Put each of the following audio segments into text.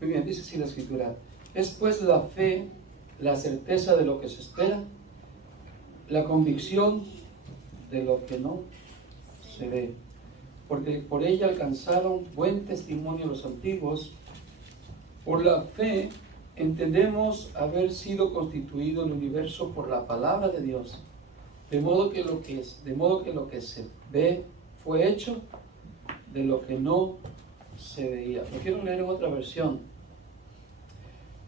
Muy bien, dice así la Escritura. Es pues la fe, la certeza de lo que se espera, la convicción de lo que no se ve. Porque por ella alcanzaron buen testimonio los antiguos. Por la fe entendemos haber sido constituido el universo por la palabra de Dios, de modo que lo que se ve fue hecho de lo que no se veía. Lo quiero leer en otra versión.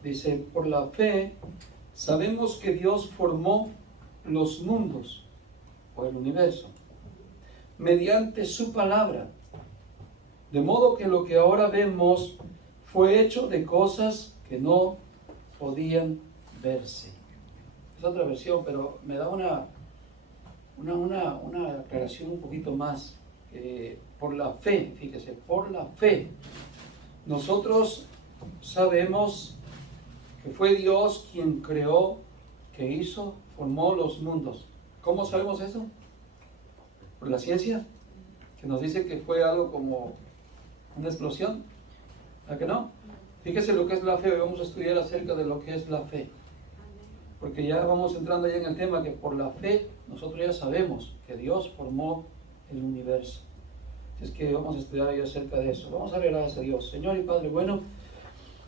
Dice, por la fe sabemos que Dios formó los mundos o el universo mediante su palabra, de modo que lo que ahora vemos fue hecho de cosas que no podían verse. Es otra versión, pero me da una aclaración un poquito más. Por la fe, fíjese, por la fe, nosotros sabemos que fue Dios quien creó, que hizo, formó los mundos. ¿Cómo sabemos eso? Por la ciencia, que nos dice que fue algo como una explosión. ¿A que no? Fíjese lo que es la fe. Hoy vamos a estudiar acerca de lo que es la fe, porque ya vamos entrando ya en el tema que por la fe nosotros ya sabemos que Dios formó el universo. Es que vamos a estudiar hoy acerca de eso. Vamos a ver a ese Dios. Señor y Padre bueno,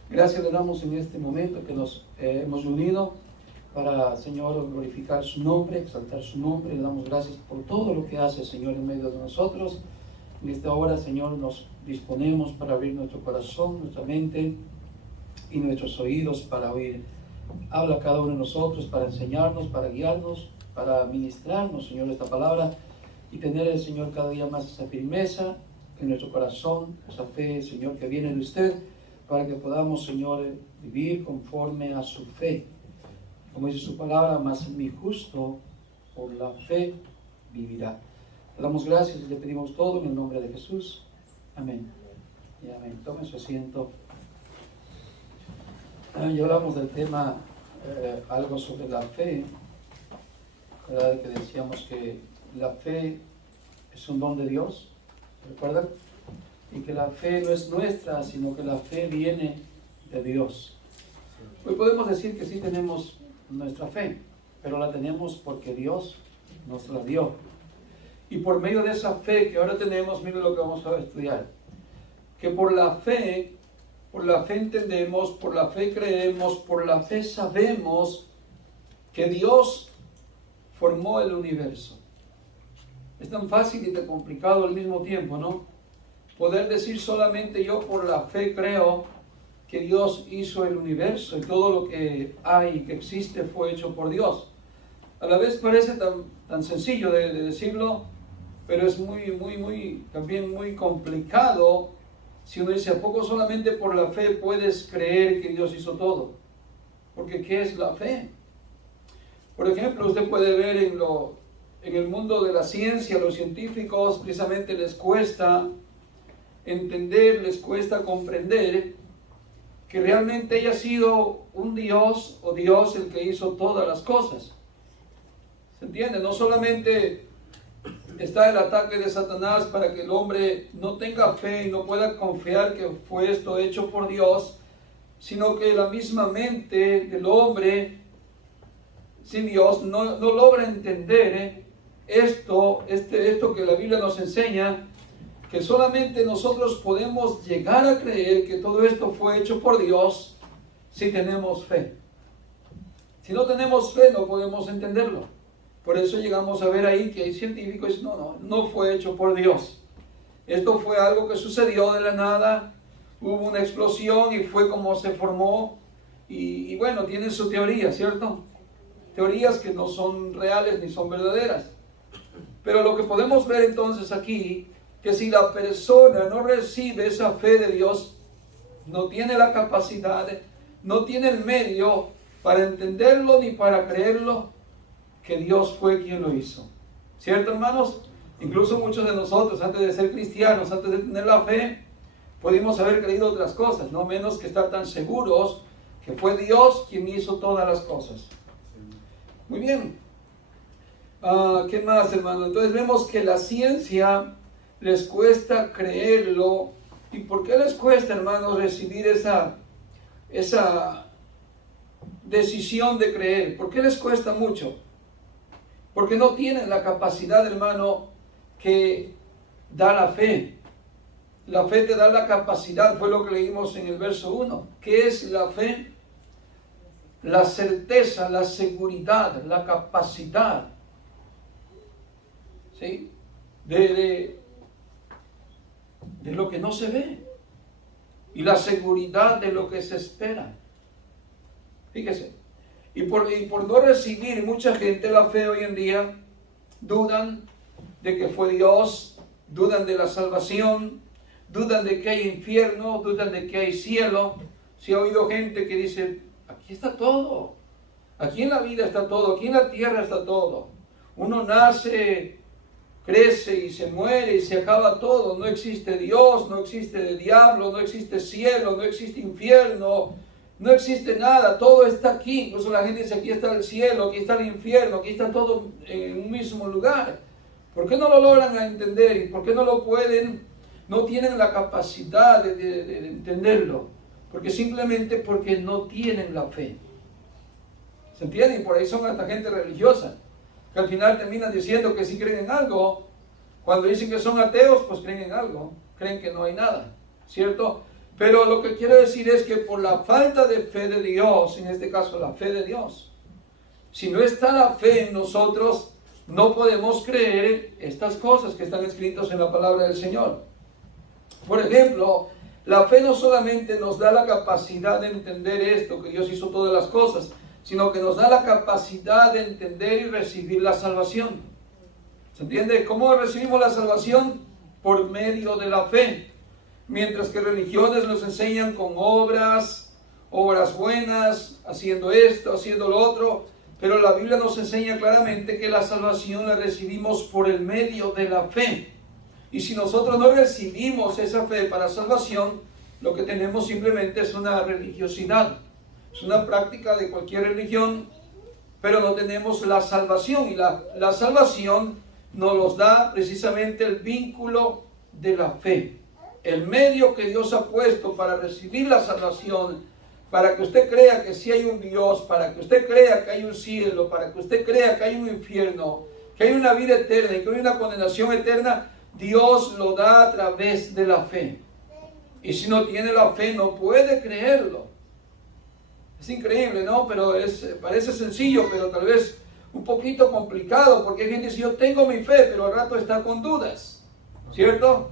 gracias le damos en este momento que nos hemos unido para, Señor, glorificar su nombre, exaltar su nombre. Le damos gracias por todo lo que hace, Señor, en medio de nosotros. En esta hora, Señor, nos disponemos para abrir nuestro corazón, nuestra mente y nuestros oídos para oír. Habla a cada uno de nosotros para enseñarnos, para guiarnos, para ministrarnos, Señor, esta palabra y tener, Señor, cada día más esa firmeza en nuestro corazón, esa fe, Señor, que viene de usted, para que podamos, Señor, vivir conforme a su fe. Como dice su palabra, mas mi justo por la fe vivirá. Le damos gracias y le pedimos todo en el nombre de Jesús. Amén. Y amén. Tomen su asiento. Ya hablamos del tema, algo sobre la fe, ¿verdad? Que decíamos que la fe es un don de Dios, ¿recuerdan? Y que la fe no es nuestra, sino que la fe viene de Dios. Hoy podemos decir que sí tenemos nuestra fe, pero la tenemos porque Dios nos la dio. Y por medio de esa fe que ahora tenemos, mire lo que vamos a estudiar, que por la fe entendemos, por la fe creemos, por la fe sabemos que Dios formó el universo. Es tan fácil y tan complicado al mismo tiempo, ¿no? Poder decir solamente yo por la fe creo que Dios hizo el universo y todo lo que hay y que existe fue hecho por Dios. A la vez parece tan sencillo de decirlo, pero es también muy complicado si uno dice, ¿a poco solamente por la fe puedes creer que Dios hizo todo? Porque ¿qué es la fe? Por ejemplo, usted puede ver en el mundo de la ciencia, los científicos precisamente les cuesta entender, les cuesta comprender que realmente haya sido un Dios o Dios el que hizo todas las cosas. ¿Se entiende? No solamente está el ataque de Satanás para que el hombre no tenga fe y no pueda confiar que fue esto hecho por Dios, sino que la misma mente del hombre sin Dios no logra entender esto que la Biblia nos enseña, que solamente nosotros podemos llegar a creer que todo esto fue hecho por Dios si tenemos fe. Si no tenemos fe no podemos entenderlo. Por eso llegamos a ver ahí que hay científicos que dicen, no fue hecho por Dios. Esto fue algo que sucedió de la nada, hubo una explosión y fue como se formó. Y bueno, tienen su teoría, ¿cierto? Teorías que no son reales ni son verdaderas. Pero lo que podemos ver entonces aquí, que si la persona no recibe esa fe de Dios, no tiene la capacidad, no tiene el medio para entenderlo ni para creerlo, que Dios fue quien lo hizo. ¿Cierto, hermanos? Incluso muchos de nosotros, antes de ser cristianos, antes de tener la fe, pudimos haber creído otras cosas, no menos que estar tan seguros que fue Dios quien hizo todas las cosas. Muy bien. ¿Qué más, hermano? Entonces vemos que la ciencia les cuesta creerlo. ¿Y por qué les cuesta, hermanos, recibir esa esa decisión de creer. ¿Por qué les cuesta mucho? Porque no tienen la capacidad, hermano, que da la fe. La fe te da la capacidad, fue lo que leímos en el verso 1. ¿Qué es la fe? La certeza, la seguridad, la capacidad, ¿sí? de lo que no se ve y la seguridad de lo que se espera. Fíjese, y por no recibir mucha gente la fe hoy en día, dudan de que fue Dios, dudan de la salvación, dudan de que hay infierno, dudan de que hay cielo. Si ha oído gente que dice, aquí está todo, aquí en la vida está todo, aquí en la tierra está todo. Uno nace, crece y se muere y se acaba todo. No existe Dios, no existe diablo, no existe cielo, no existe infierno, no existe nada, todo está aquí. Incluso la gente dice, aquí está el cielo, aquí está el infierno, aquí está todo en un mismo lugar. ¿Por qué no lo logran entender? ¿Y por qué no lo pueden? No tienen la capacidad de entenderlo. Porque no tienen la fe. ¿Se entiende? Y por ahí son hasta gente religiosa, que al final terminan diciendo que sí creen en algo. Cuando dicen que son ateos, pues creen en algo. Creen que no hay nada, ¿cierto? Pero lo que quiero decir es que por la falta de fe de Dios, en este caso la fe de Dios, si no está la fe en nosotros, no podemos creer estas cosas que están escritas en la palabra del Señor. Por ejemplo, la fe no solamente nos da la capacidad de entender esto, que Dios hizo todas las cosas, sino que nos da la capacidad de entender y recibir la salvación. ¿Se entiende? ¿Cómo recibimos la salvación? Por medio de la fe. Mientras que religiones nos enseñan con obras buenas, haciendo esto, haciendo lo otro, pero la Biblia nos enseña claramente que la salvación la recibimos por el medio de la fe. Y si nosotros no recibimos esa fe para salvación, lo que tenemos simplemente es una religiosidad. Es una práctica de cualquier religión, pero no tenemos la salvación. Y la salvación nos los da precisamente el vínculo de la fe. El medio que Dios ha puesto para recibir la salvación, para que usted crea que sí hay un Dios, para que usted crea que hay un cielo, para que usted crea que hay un infierno, que hay una vida eterna y que hay una condenación eterna, Dios lo da a través de la fe. Y si no tiene la fe, no puede creerlo. Es increíble, ¿no? Pero parece sencillo, pero tal vez un poquito complicado, porque hay gente que dice, yo tengo mi fe, pero al rato está con dudas, ¿cierto?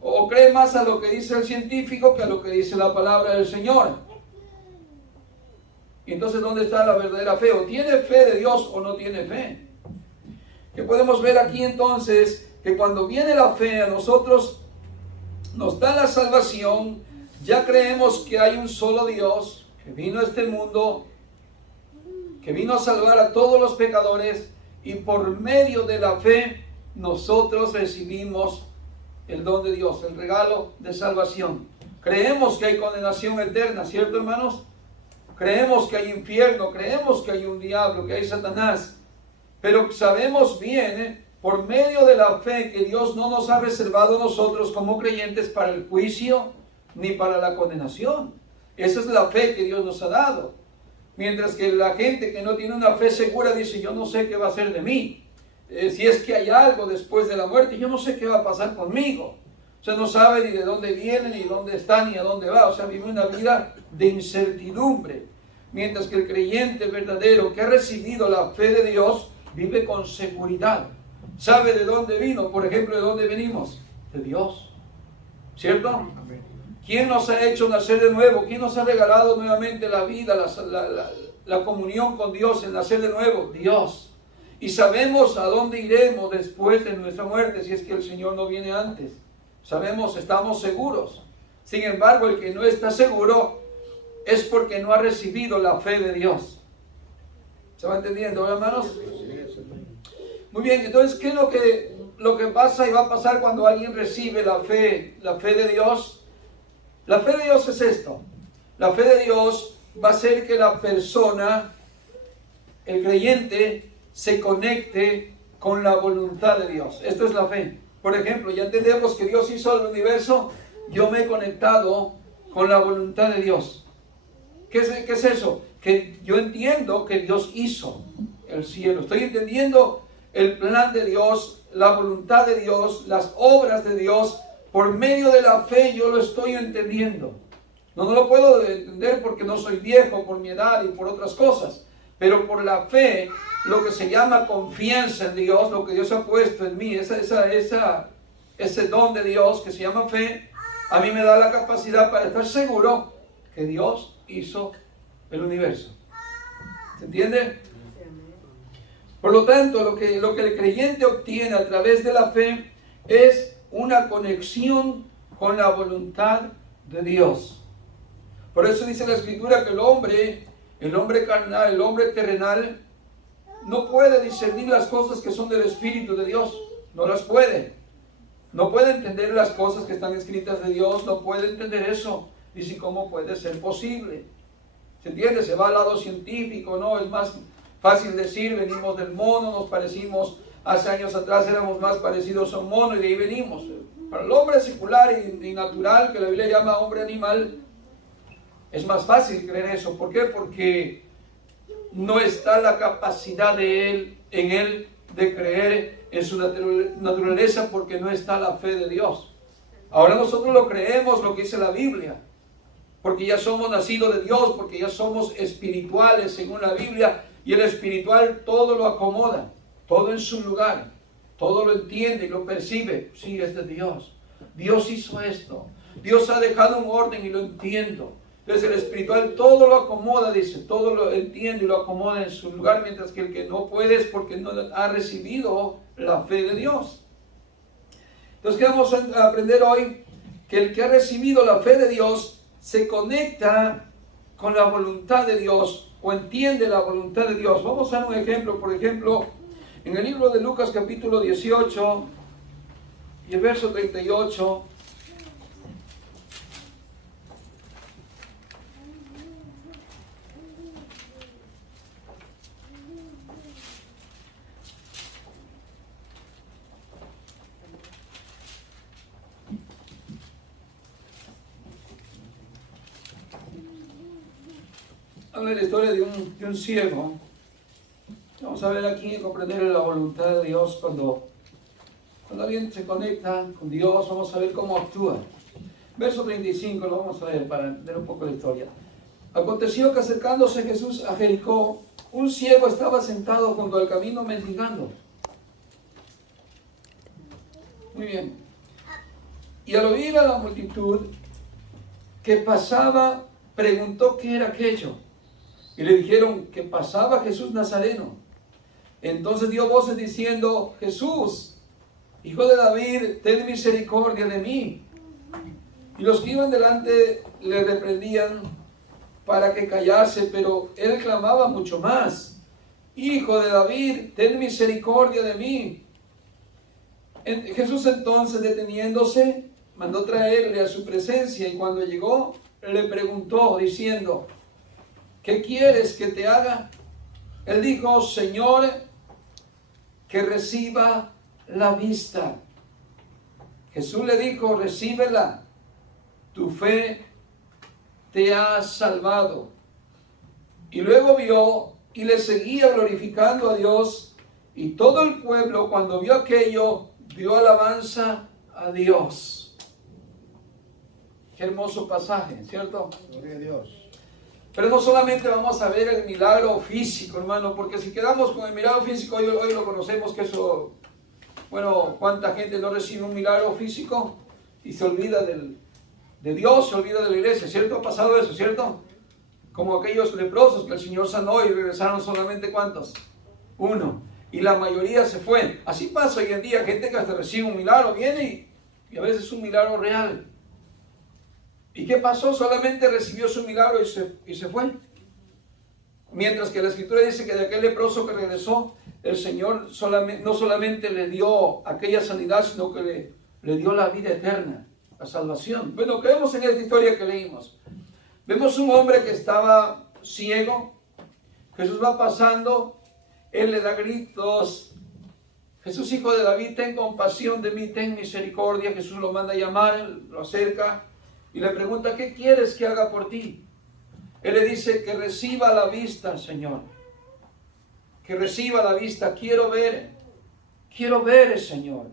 O cree más a lo que dice el científico que a lo que dice la palabra del Señor. Y entonces, ¿dónde está la verdadera fe? O tiene fe de Dios o no tiene fe. ¿Qué podemos ver aquí entonces? Que cuando viene la fe a nosotros, nos da la salvación, ya creemos que hay un solo Dios, que vino a este mundo, que vino a salvar a todos los pecadores, y por medio de la fe, nosotros recibimos el don de Dios, el regalo de salvación. Creemos que hay condenación eterna, ¿cierto, hermanos? Creemos que hay infierno, creemos que hay un diablo, que hay Satanás, pero sabemos bien, por medio de la fe, que Dios no nos ha reservado a nosotros como creyentes para el juicio ni para la condenación. Esa es la fe que Dios nos ha dado. Mientras que la gente que no tiene una fe segura dice, yo no sé qué va a ser de mí. Si es que hay algo después de la muerte, yo no sé qué va a pasar conmigo. O sea, no sabe ni de dónde viene, ni dónde está, ni a dónde va. O sea, vive una vida de incertidumbre. Mientras que el creyente verdadero que ha recibido la fe de Dios, vive con seguridad. Sabe de dónde vino, por ejemplo, de dónde venimos. De Dios. ¿Cierto? ¿Quién nos ha hecho nacer de nuevo? ¿Quién nos ha regalado nuevamente la vida, la comunión con Dios, el nacer de nuevo? Dios. Y sabemos a dónde iremos después de nuestra muerte, si es que el Señor no viene antes. Sabemos, estamos seguros. Sin embargo, el que no está seguro es porque no ha recibido la fe de Dios. ¿Se va entendiendo, hermanos? Muy bien, entonces, ¿qué es lo que pasa y va a pasar cuando alguien recibe la fe de Dios? La fe de Dios es esto. La fe de Dios va a hacer que la persona, el creyente, se conecte con la voluntad de Dios. Esto es la fe. Por ejemplo, ya entendemos que Dios hizo el universo. Yo me he conectado con la voluntad de Dios. ¿Qué es eso? Que yo entiendo que Dios hizo el cielo. Estoy entendiendo el plan de Dios, la voluntad de Dios, las obras de Dios. Por medio de la fe yo lo estoy entendiendo. No lo puedo entender porque no soy viejo, por mi edad y por otras cosas. Pero por la fe, lo que se llama confianza en Dios, lo que Dios ha puesto en mí, ese don de Dios que se llama fe, a mí me da la capacidad para estar seguro que Dios hizo el universo. ¿Se entiende? Por lo tanto, lo que el creyente obtiene a través de la fe es una conexión con la voluntad de Dios. Por eso dice la Escritura que el hombre carnal, el hombre terrenal, no puede discernir las cosas que son del Espíritu de Dios. No las puede. No puede entender las cosas que están escritas de Dios. No puede entender eso. Dice, ¿cómo puede ser posible? ¿Se entiende? Se va al lado científico, ¿no? Es más fácil decir, venimos del mono, nos parecimos, hace años atrás éramos más parecidos a un mono y de ahí venimos. Para el hombre secular y natural, que la Biblia llama hombre animal, es más fácil creer eso. ¿Por qué? Porque no está la capacidad en él de creer en su naturaleza, porque no está la fe de Dios. Ahora nosotros lo creemos, lo que dice la Biblia, porque ya somos nacidos de Dios, porque ya somos espirituales según la Biblia, y el espiritual todo lo acomoda, todo en su lugar, todo lo entiende y lo percibe. Sí, es de Dios. Dios hizo esto. Dios ha dejado un orden y lo entiendo. Entonces el espiritual todo lo acomoda, dice, todo lo entiende y lo acomoda en su lugar, mientras que el que no puede es porque no ha recibido la fe de Dios. Entonces, ¿qué vamos a aprender hoy? Que el que ha recibido la fe de Dios se conecta con la voluntad de Dios o entiende la voluntad de Dios. Vamos a dar un ejemplo. Por ejemplo, en el libro de Lucas capítulo 18 y el verso 38. Habla de la historia de un ciego. Vamos a ver aquí y comprender la voluntad de Dios cuando alguien se conecta con Dios. Vamos a ver cómo actúa. Verso 35 lo vamos a ver para entender un poco la historia. Aconteció que acercándose Jesús a Jericó, un ciego estaba sentado junto al camino mendigando. Muy bien. Y al oír a la multitud que pasaba, preguntó qué era aquello. Y le dijeron que pasaba Jesús Nazareno. Entonces dio voces diciendo, Jesús, Hijo de David, ten misericordia de mí. Y los que iban delante le reprendían para que callase, pero él clamaba mucho más, Hijo de David, ten misericordia de mí. Jesús entonces, deteniéndose, mandó traerle a su presencia, y cuando llegó, le preguntó diciendo, ¿qué quieres que te haga? Él dijo, Señor, que reciba la vista. Jesús le dijo, recíbela, tu fe te ha salvado. Y luego vio y le seguía glorificando a Dios, y todo el pueblo, cuando vio aquello, dio alabanza a Dios. Qué hermoso pasaje, ¿cierto? Gloria a Dios. Pero no solamente vamos a ver el milagro físico, hermano, porque si quedamos con el milagro físico, hoy lo conocemos que eso, bueno, ¿cuánta gente no recibe un milagro físico y se olvida de Dios, se olvida de la iglesia? ¿Cierto? Ha pasado eso, ¿cierto? Como aquellos leprosos que el Señor sanó y regresaron solamente ¿cuántos? Uno. Y la mayoría se fue. Así pasa hoy en día, gente que hasta recibe un milagro, viene y a veces es un milagro real. ¿Y qué pasó? Solamente recibió su milagro y se fue. Mientras que la Escritura dice que de aquel leproso que regresó, el Señor no solamente le dio aquella sanidad, sino que le dio la vida eterna, la salvación. Bueno, ¿qué vemos en esta historia que leímos? Vemos un hombre que estaba ciego. Jesús va pasando, él le da gritos, Jesús, Hijo de David, ten compasión de mí, ten misericordia. Jesús lo manda a llamar, lo acerca y le pregunta, ¿qué quieres que haga por ti? Él le dice que reciba la vista, Señor. Que reciba la vista. Quiero ver, Señor.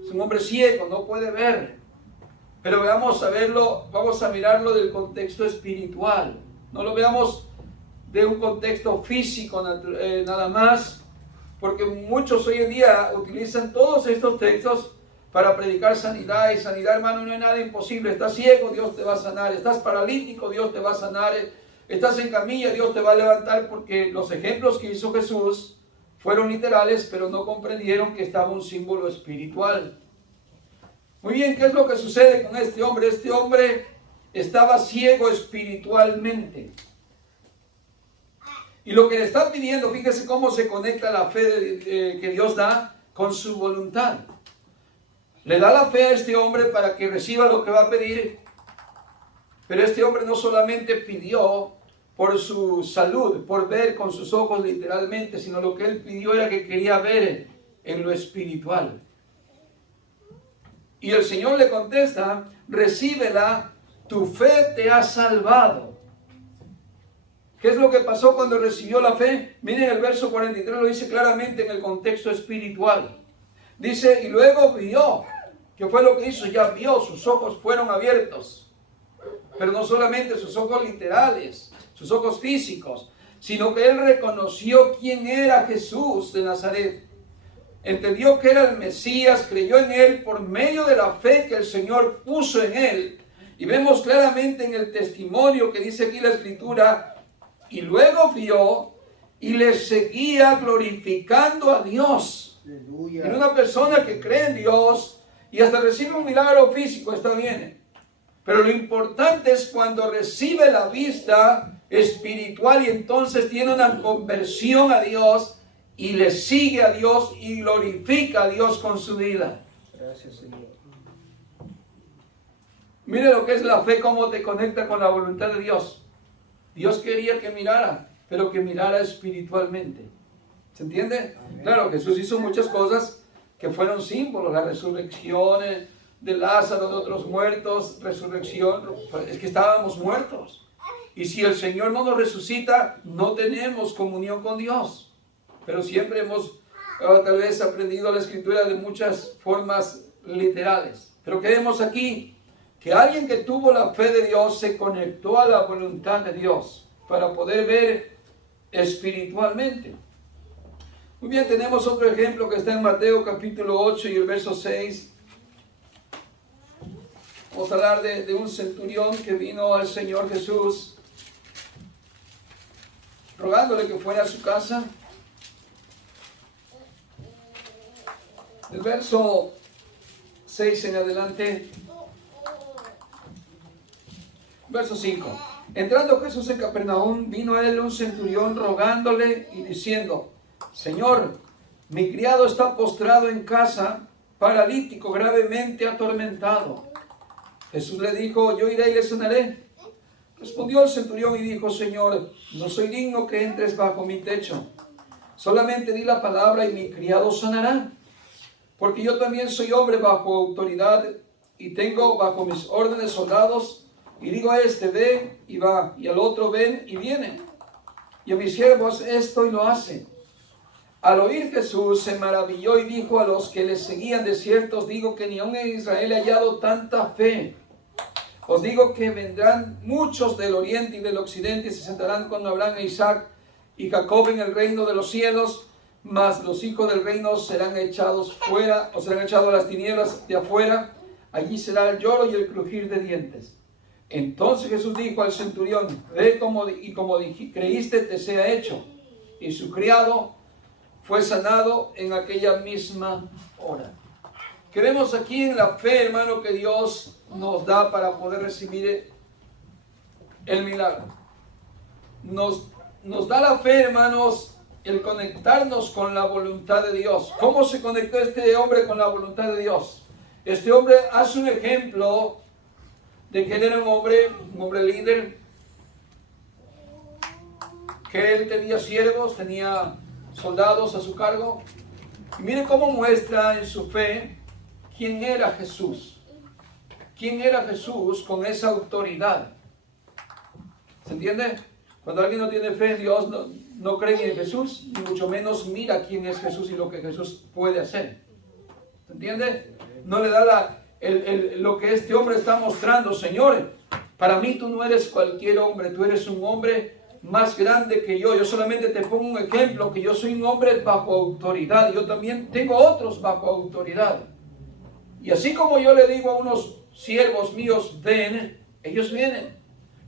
Es un hombre ciego, no puede ver. Pero vamos a verlo, vamos a mirarlo del contexto espiritual. No lo veamos de un contexto físico nada más, porque muchos hoy en día utilizan todos estos textos para predicar sanidad. Y sanidad, hermano, no es nada imposible. Estás ciego, Dios te va a sanar. Estás paralítico, Dios te va a sanar. Estás en camilla, Dios te va a levantar, porque los ejemplos que hizo Jesús fueron literales, pero no comprendieron que estaba un símbolo espiritual. Muy bien, ¿qué es lo que sucede con este hombre? Este hombre estaba ciego espiritualmente. Y lo que le está pidiendo, fíjese cómo se conecta la fe que Dios da con su voluntad. Le da la fe a este hombre para que reciba lo que va a pedir. Pero este hombre no solamente pidió por su salud, por ver con sus ojos literalmente, sino lo que él pidió era que quería ver en lo espiritual. Y el Señor le contesta, recíbela, tu fe te ha salvado. ¿Qué es lo que pasó cuando recibió la fe? Miren, el verso 43 lo dice claramente en el contexto espiritual. Dice, y luego vio. ¿Qué fue lo que hizo? Ya vio, sus ojos fueron abiertos. Pero no solamente sus ojos literales, sus ojos físicos, sino que él reconoció quién era Jesús de Nazaret. Entendió que era el Mesías, creyó en él por medio de la fe que el Señor puso en él. Y vemos claramente en el testimonio que dice aquí la Escritura, y luego vio y le seguía glorificando a Dios. Aleluya. En una persona que cree en Dios y hasta recibe un milagro físico, está bien. Pero lo importante es cuando recibe la vista espiritual y entonces tiene una conversión a Dios y le sigue a Dios y glorifica a Dios con su vida. Gracias, Señor. Mire lo que es la fe, cómo te conecta con la voluntad de Dios. Dios quería que mirara, pero que mirara espiritualmente. ¿Se entiende? Amén. Claro, Jesús hizo muchas cosas que fueron símbolos. La resurrección de Lázaro, de otros muertos, resurrección. Es que estábamos muertos. Y si el Señor no nos resucita, no tenemos comunión con Dios. Pero siempre hemos tal vez aprendido la Escritura de muchas formas literales. Pero ¿qué vemos aquí? Que alguien que tuvo la fe de Dios se conectó a la voluntad de Dios para poder ver espiritualmente. Muy bien, tenemos otro ejemplo que está en Mateo capítulo 8 y el verso 6. Vamos a hablar de un centurión que vino al Señor Jesús rogándole que fuera a su casa. El verso 6 en adelante. Verso 5. Entrando Jesús en Capernaum, vino a él un centurión rogándole y diciendo, Señor, mi criado está postrado en casa, paralítico, gravemente atormentado. Jesús le dijo, yo iré y le sanaré. Respondió el centurión y dijo, Señor, no soy digno que entres bajo mi techo. Solamente di la palabra y mi criado sanará. Porque yo también soy hombre bajo autoridad y tengo bajo mis órdenes soldados. Y digo a este, ven y va, y al otro, ven y viene. Y a mis siervos esto y lo hace. Al oír Jesús se maravilló y dijo a los que le seguían, de cierto os digo que ni aun en Israel he hallado tanta fe. Os digo que vendrán muchos del oriente y del occidente y se sentarán con Abraham e Isaac y Jacob en el reino de los cielos, mas los hijos del reino serán echados fuera, o serán echados a las tinieblas de afuera. Allí será el lloro y el crujir de dientes. Entonces Jesús dijo al centurión, ve como creíste te sea hecho. Y su criado fue sanado en aquella misma hora. Queremos aquí en la fe, hermano, que Dios nos da para poder recibir el milagro. Nos da la fe, hermanos, el conectarnos con la voluntad de Dios. ¿Cómo se conectó este hombre con la voluntad de Dios? Este hombre hace un ejemplo de que él era un hombre líder, que él tenía siervos, tenía soldados a su cargo. Y mire cómo muestra en su fe quién era Jesús. ¿Quién era Jesús con esa autoridad? ¿Se entiende? Cuando alguien no tiene fe en Dios, no cree en Jesús, ni mucho menos mira quién es Jesús y lo que Jesús puede hacer. ¿Se entiende? No le da lo que este hombre está mostrando. Señor, para mí tú no eres cualquier hombre, tú eres un hombre más grande que yo. Yo solamente te pongo un ejemplo, que yo soy un hombre bajo autoridad. Yo también tengo otros bajo autoridad. Y así como yo le digo a unos siervos míos, ven, ellos vienen.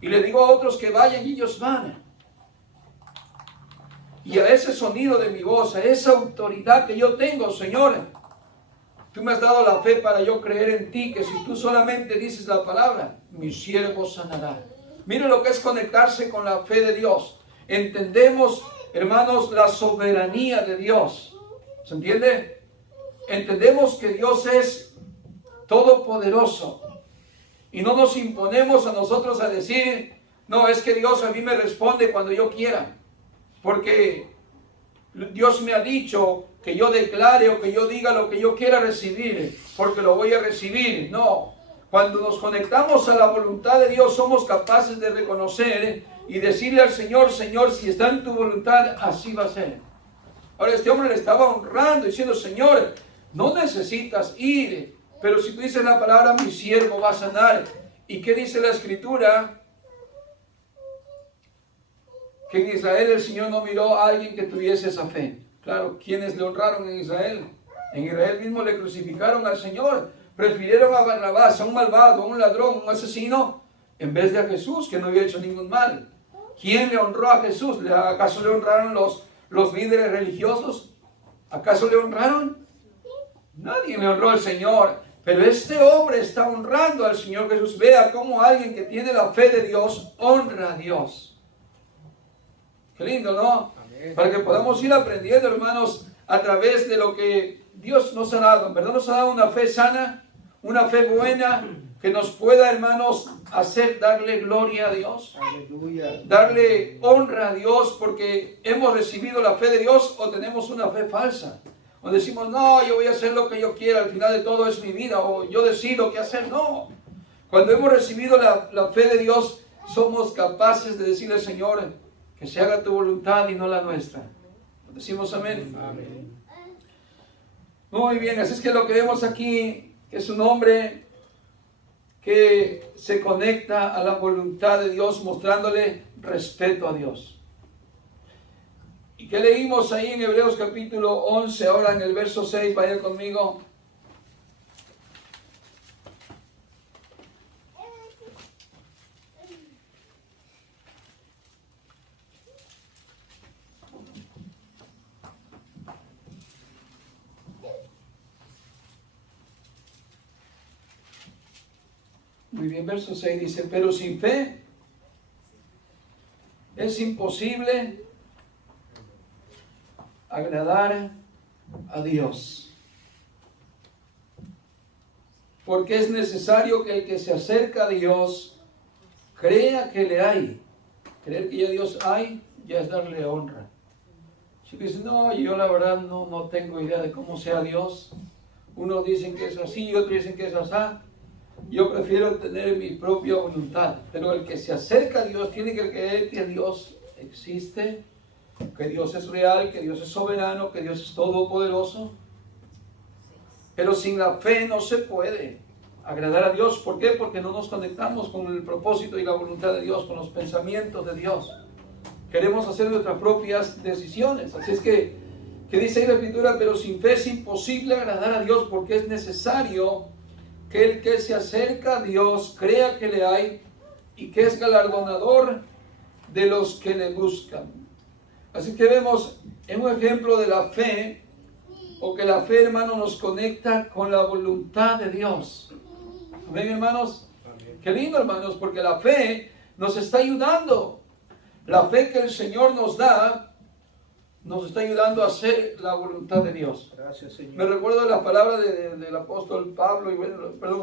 Y le digo a otros que vayan y ellos van. Y a ese sonido de mi voz, a esa autoridad que yo tengo, Señor, tú me has dado la fe para yo creer en ti, que si tú solamente dices la palabra, mi siervo sanará. Mire lo que es conectarse con la fe de Dios. Entendemos, hermanos, la soberanía de Dios. ¿Se entiende? Entendemos que Dios es todopoderoso. Y no nos imponemos a nosotros a decir, no, es que Dios a mí me responde cuando yo quiera. Porque Dios me ha dicho que yo declare o que yo diga lo que yo quiera recibir, porque lo voy a recibir. No, cuando nos conectamos a la voluntad de Dios, somos capaces de reconocer y decirle al Señor, Señor, si está en tu voluntad, así va a ser. Ahora este hombre le estaba honrando, diciendo, Señor, no necesitas ir, pero si tú dices la palabra, mi siervo va a sanar. ¿Y qué dice la Escritura? Que en Israel el Señor no miró a alguien que tuviese esa fe. Claro, ¿quiénes le honraron en Israel? En Israel mismo le crucificaron al Señor. Prefirieron a Barrabás, a un malvado, a un ladrón, un asesino, en vez de a Jesús, que no había hecho ningún mal. ¿Quién le honró a Jesús? ¿Acaso le honraron los líderes religiosos? ¿Acaso le honraron? Nadie le honró al Señor. Pero este hombre está honrando al Señor Jesús. Vea cómo alguien que tiene la fe de Dios honra a Dios. Qué lindo, ¿no? Amén. Para que podamos ir aprendiendo, hermanos, a través de lo que Dios nos ha dado. En verdad nos ha dado una fe sana, una fe buena, que nos pueda, hermanos, hacer darle gloria a Dios. Aleluya. Darle honra a Dios porque hemos recibido la fe de Dios o tenemos una fe falsa. O decimos, no, yo voy a hacer lo que yo quiera, al final de todo es mi vida, o yo decido qué hacer. No. Cuando hemos recibido la fe de Dios, somos capaces de decirle, Señor, que se haga tu voluntad y no la nuestra. Decimos amén. Amén. Muy bien, así es que lo que vemos aquí es un hombre que se conecta a la voluntad de Dios, mostrándole respeto a Dios. ¿Y qué leímos ahí en Hebreos capítulo 11? Ahora en el verso 6, vaya conmigo. Muy bien, verso 6 dice, pero sin fe es imposible agradar a Dios. Porque es necesario que el que se acerca a Dios crea que le hay. Creer que ya Dios hay, ya es darle honra. Si dices, no, yo la verdad no tengo idea de cómo sea Dios. Unos dicen que es así, otros dicen que es así. Yo prefiero tener mi propia voluntad. Pero el que se acerca a Dios tiene que creer que Dios existe, que Dios es real, que Dios es soberano, que Dios es todopoderoso. Pero sin la fe no se puede agradar a Dios. ¿Por qué? Porque no nos conectamos con el propósito y la voluntad de Dios, con los pensamientos de Dios. Queremos hacer nuestras propias decisiones. Así es que dice ahí la Escritura, pero sin fe es imposible agradar a Dios, porque es necesario que el que se acerca a Dios crea que le hay y que es galardonador de los que le buscan. Así que vemos en un ejemplo de la fe, o que la fe, hermano, nos conecta con la voluntad de Dios. ¿Ven, hermanos? Amén. Qué lindo, hermanos, porque la fe nos está ayudando. La fe que el Señor nos da, nos está ayudando a hacer la voluntad de Dios. Gracias, Señor. Me recuerdo la palabra del apóstol Pablo,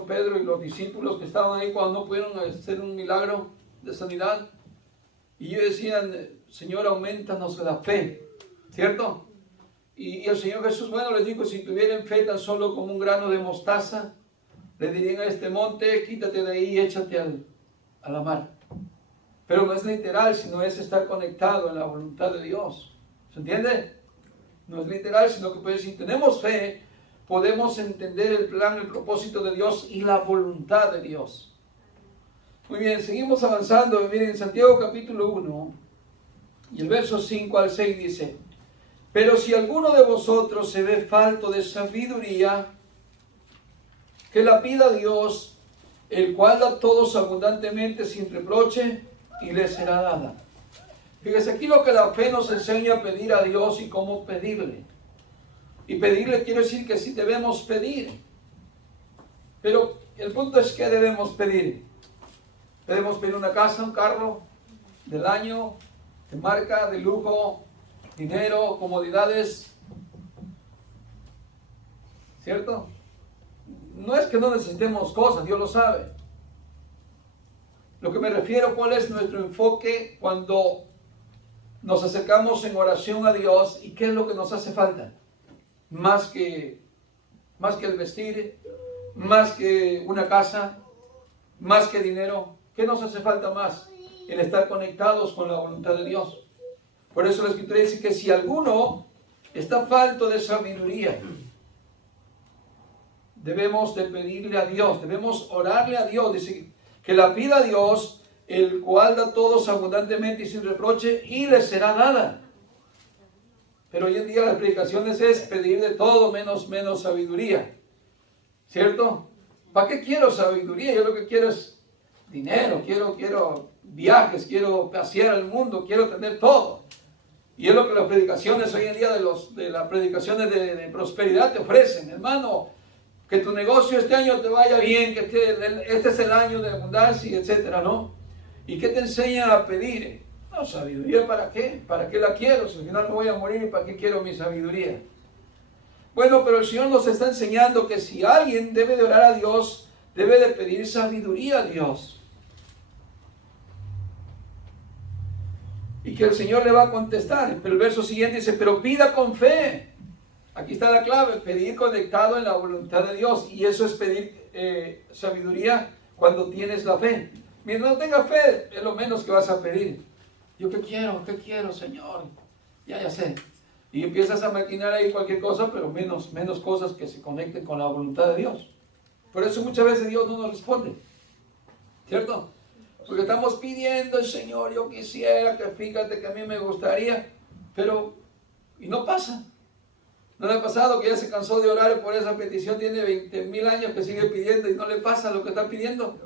Pedro y los discípulos que estaban ahí cuando no pudieron hacer un milagro de sanidad. Y ellos decían, Señor, aumentanos la fe, ¿cierto? Y el Señor Jesús, bueno, les dijo, si tuvieran fe tan solo como un grano de mostaza, le dirían a este monte, quítate de ahí y échate a la mar. Pero no es literal, sino es estar conectado en la voluntad de Dios. ¿Se entiende? No es literal, sino que pues, si tenemos fe, podemos entender el plan, el propósito de Dios y la voluntad de Dios. Muy bien, seguimos avanzando. Miren, en Santiago capítulo 1, y el verso 5 al 6 dice: pero si alguno de vosotros se ve falto de sabiduría, que la pida a Dios, el cual da a todos abundantemente sin reproche, y le será dada. Fíjese aquí lo que la fe nos enseña a pedir a Dios y cómo pedirle. Y pedirle quiere decir que sí debemos pedir. Pero el punto es que debemos pedir. Debemos pedir una casa, un carro del año, de marca, de lujo, dinero, comodidades. ¿Cierto? No es que no necesitemos cosas, Dios lo sabe. Lo que me refiero, ¿cuál es nuestro enfoque cuando nos acercamos en oración a Dios? ¿Y qué es lo que nos hace falta? Más que el vestir, más que una casa, más que dinero. ¿Qué nos hace falta más? El estar conectados con la voluntad de Dios. Por eso la Escritura dice que si alguno está falto de sabiduría, debemos de pedirle a Dios, debemos orarle a Dios, dice que la pida a Dios, el cual da a todos abundantemente y sin reproche, y le será dada. Pero hoy en día las predicaciones es pedir de todo menos sabiduría, ¿cierto? ¿Para qué quiero sabiduría? Yo lo que quiero es dinero, quiero viajes, quiero pasear al mundo, quiero tener todo. Y es lo que las predicaciones hoy en día de las predicaciones de prosperidad te ofrecen, hermano. Que tu negocio este año te vaya bien, que este es el año de abundancia, etcétera, ¿no? ¿Y qué te enseñan a pedir? No, sabiduría, ¿para qué? ¿Para qué la quiero? Si al final me voy a morir, ¿y para qué quiero mi sabiduría? Bueno, pero el Señor nos está enseñando que si alguien debe de orar a Dios, debe de pedir sabiduría a Dios. Y que el Señor le va a contestar. Pero el verso siguiente dice, pero pida con fe. Aquí está la clave, pedir conectado en la voluntad de Dios. Y eso es pedir sabiduría cuando tienes la fe. Mientras no tengas fe, es lo menos que vas a pedir. ¿Yo qué quiero, Señor? Ya sé. Y empiezas a maquinar ahí cualquier cosa, pero menos cosas que se conecten con la voluntad de Dios. Por eso muchas veces Dios no nos responde. ¿Cierto? Porque estamos pidiendo al Señor, yo quisiera, que fíjate que a mí me gustaría, pero, y no pasa. ¿No le ha pasado que ya se cansó de orar por esa petición? Tiene 20,000 años que sigue pidiendo y no le pasa lo que está pidiendo.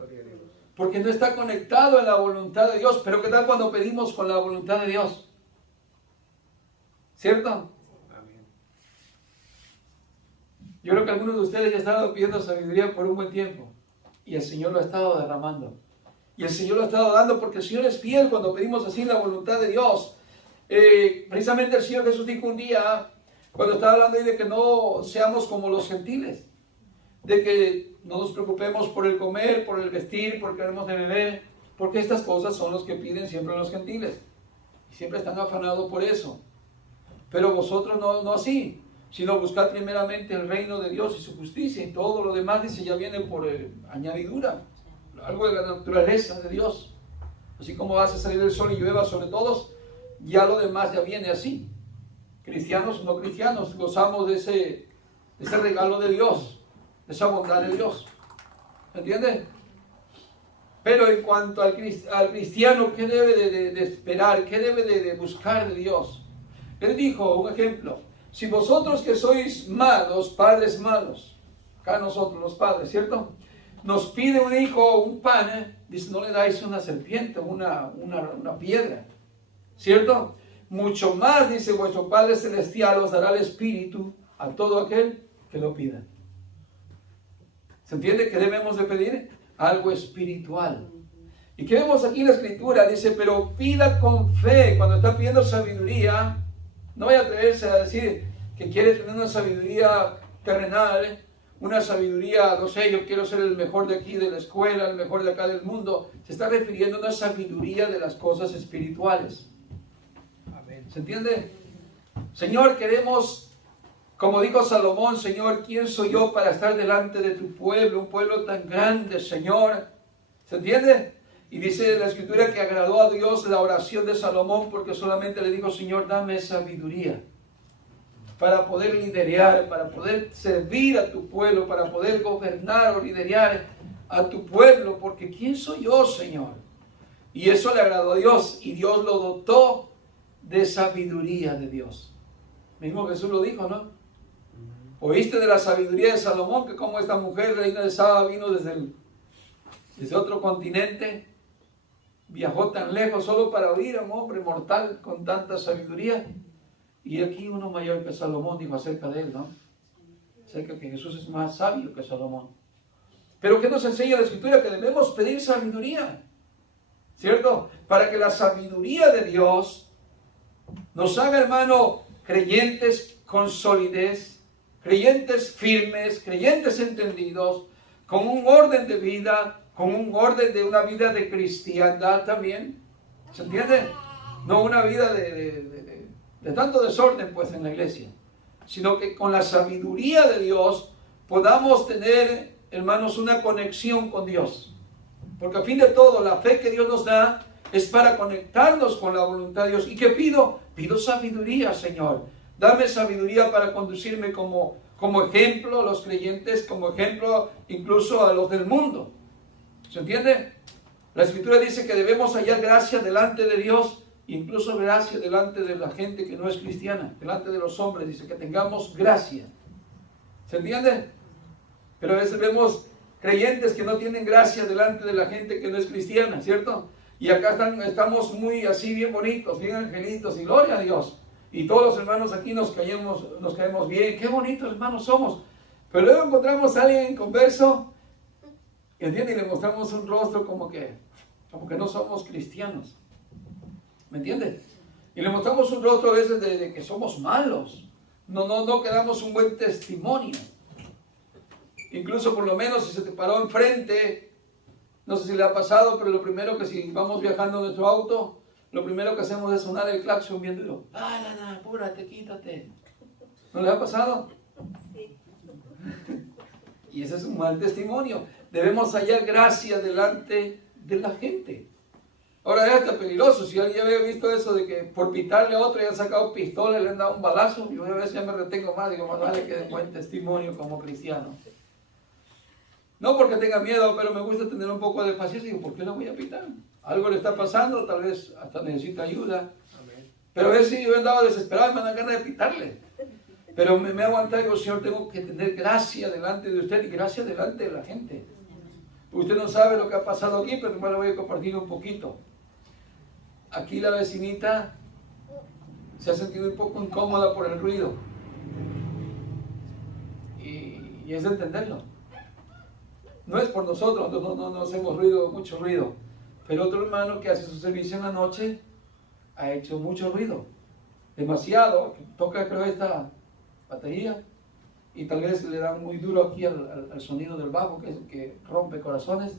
Porque no está conectado en la voluntad de Dios. Pero ¿qué tal cuando pedimos con la voluntad de Dios? ¿Cierto? Yo creo que algunos de ustedes ya han estado pidiendo sabiduría por un buen tiempo. Y el Señor lo ha estado derramando. Y el Señor lo ha estado dando porque el Señor es fiel cuando pedimos así la voluntad de Dios. Precisamente el Señor Jesús dijo un día, cuando estaba hablando ahí de que no seamos como los gentiles, de que no nos preocupemos por el comer, por el vestir, por queremos de beber, porque estas cosas son los que piden siempre los gentiles. Y siempre están afanados por eso. Pero vosotros no así, sino buscad primeramente el reino de Dios y su justicia, y todo lo demás, dice, ya viene por añadidura, algo de la naturaleza de Dios. Así como hace salir el sol y llueva sobre todos, ya lo demás ya viene así. Cristianos o no cristianos, gozamos de ese regalo de Dios, de esa bondad de Dios. ¿Me entiende? Pero en cuanto al cristiano, ¿qué debe de esperar? ¿Qué debe de buscar de Dios? Él dijo, un ejemplo, si vosotros que sois malos, padres malos, acá nosotros los padres, ¿cierto? Nos pide un hijo un pan, dice, no le dais una serpiente, una piedra, ¿cierto? Mucho más, dice, vuestro Padre Celestial os dará el Espíritu a todo aquel que lo pida. ¿Se entiende que debemos de pedir? Algo espiritual. ¿Y qué vemos aquí en la Escritura? Dice, pero pida con fe. Cuando está pidiendo sabiduría, no vaya a atreverse a decir que quiere tener una sabiduría terrenal, una sabiduría, no sé, yo quiero ser el mejor de aquí de la escuela, el mejor de acá del mundo. Se está refiriendo a una sabiduría de las cosas espirituales. ¿Se entiende? Señor, queremos, como dijo Salomón, Señor, ¿quién soy yo para estar delante de tu pueblo? Un pueblo tan grande, Señor. ¿Se entiende? Y dice la Escritura que agradó a Dios la oración de Salomón porque solamente le dijo, Señor, dame sabiduría para poder liderar, para poder servir a tu pueblo, para poder gobernar o liderar a tu pueblo, porque ¿quién soy yo, Señor? Y eso le agradó a Dios y Dios lo dotó de sabiduría de Dios. Mismo Jesús lo dijo, ¿no? Oíste de la sabiduría de Salomón, que como esta mujer, reina de Saba, vino desde otro continente, viajó tan lejos solo para oír a un hombre mortal con tanta sabiduría. Y aquí uno mayor que Salomón dijo acerca de él, ¿no? Acerca que Jesús es más sabio que Salomón. Pero ¿qué nos enseña la Escritura? Que debemos pedir sabiduría, ¿cierto? Para que la sabiduría de Dios nos haga, hermano, creyentes con solidez, creyentes firmes, creyentes entendidos, con un orden de vida, con un orden de una vida de cristiandad también. ¿Se entiende? No una vida de tanto desorden pues en la iglesia, sino que con la sabiduría de Dios podamos tener, hermanos, una conexión con Dios. Porque a fin de todo, la fe que Dios nos da es para conectarnos con la voluntad de Dios. ¿Y qué pido? Pido sabiduría, Señor. Dame sabiduría para conducirme como ejemplo a los creyentes, como ejemplo incluso a los del mundo. ¿Se entiende? La Escritura dice que debemos hallar gracia delante de Dios, incluso gracia delante de la gente que no es cristiana, delante de los hombres. Dice que tengamos gracia. ¿Se entiende? Pero a veces vemos creyentes que no tienen gracia delante de la gente que no es cristiana, ¿cierto? Y acá estamos muy así, bien bonitos, bien angelitos, y gloria a Dios. Y todos los hermanos aquí nos caemos bien. Qué bonitos hermanos somos. Pero luego encontramos a alguien converso, ¿entiendes? Y le mostramos un rostro como que no somos cristianos. ¿Me entiendes? Y le mostramos un rostro a veces de que somos malos. No quedamos un buen testimonio. Incluso por lo menos si se te paró enfrente, no sé si le ha pasado, pero lo primero que si vamos viajando en nuestro auto, lo primero que hacemos es sonar el claxon viéndolo. Apúrate, quítate. ¿No les ha pasado? Sí. Y ese es un mal testimonio. Debemos hallar gracia delante de la gente. Ahora es hasta peligroso. Si alguien había visto eso de que por pitarle a otro ya han sacado pistola y le han dado un balazo, yo a veces ya me retengo más. Digo, más vale que den buen testimonio como cristiano. No porque tenga miedo, pero me gusta tener un poco de paciencia. Digo, ¿por qué no voy a pitar? Algo le está pasando, tal vez hasta necesita ayuda. Amén. Pero a veces yo he andado desesperado y me dan ganas de pitarle. Pero me he aguantado y digo, Señor, tengo que tener gracia delante de usted y gracia delante de la gente. Usted no sabe lo que ha pasado aquí, pero igual le voy a compartir un poquito. Aquí la vecinita se ha sentido un poco incómoda por el ruido. Y es de entenderlo. No es por nosotros, no hacemos mucho ruido. Pero otro hermano que hace su servicio en la noche ha hecho mucho ruido. Demasiado. Toca, creo, esta batería. Y tal vez le dan muy duro aquí al sonido del bajo, que es el que rompe corazones.